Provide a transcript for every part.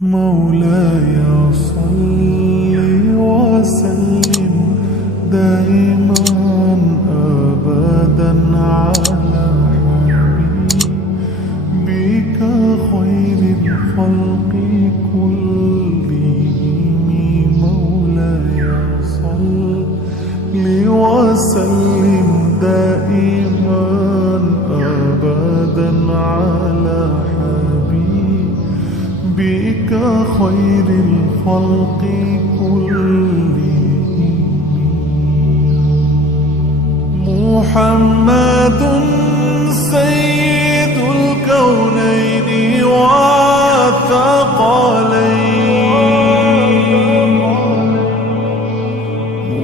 مولاي صل وسلم دائما أبدا على حبيبك خير الخلق كلهم. مولاي صل وسلم دائما أبدا على بك خير الخلق كلهم. محمد سيد الكونين والثقلين.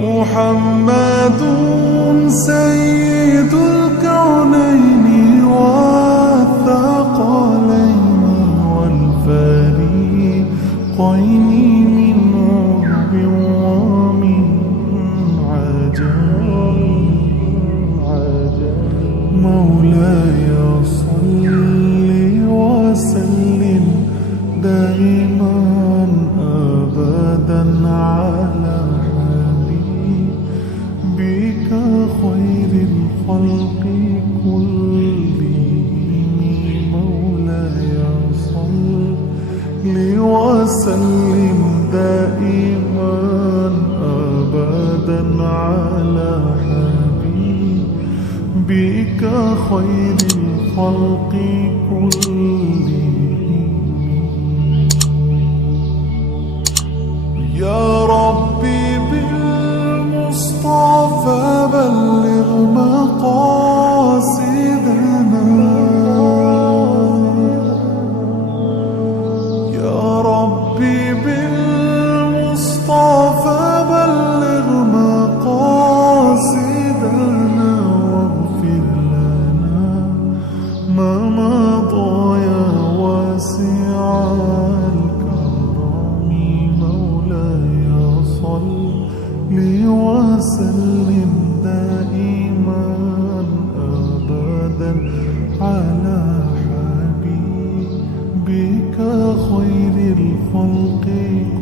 محمد سيد الكونين والثقلين والفريقين من عرب ومن عجم. مولاي صل وسلم دائما أبدا على حبيبك خير الخلق كلهم. مولاي صل وسلم دائما أبدا على حبيبك خير الخلق كلهم. يا ربي بالمصطفى بلغ مقاصدنا. يا ربي بالمصطفى بلغ مقاصدنا واغفر لنا ما مضى يا واسع الكرم. مولاي صل وسلم دائما أبدا على حبيبك خير الخلق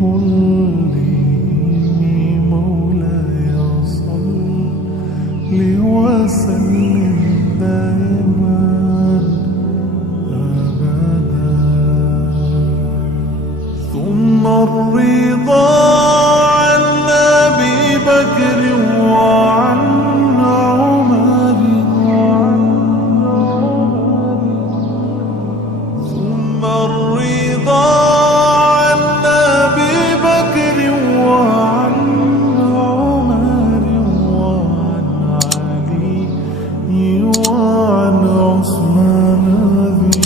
كلهم. مولاي صل وسلم دائما أبدا. ثم الرضا عن أبي بكر وعن عمر. ثم الرضا عن أبي بكر وعن عمر وعن علي وعن عثمان ذي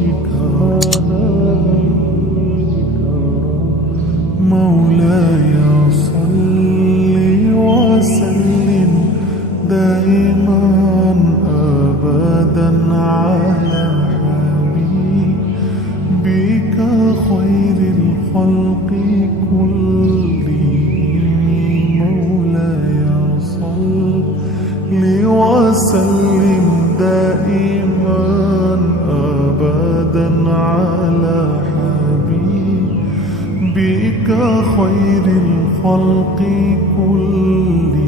الكرم. مولاي صل وسلم دائما أبدا على حبيبك خير الخلق كلهم. مولاي صل وسلم دائما أبدا على حبيبك خير الخلق كلهم.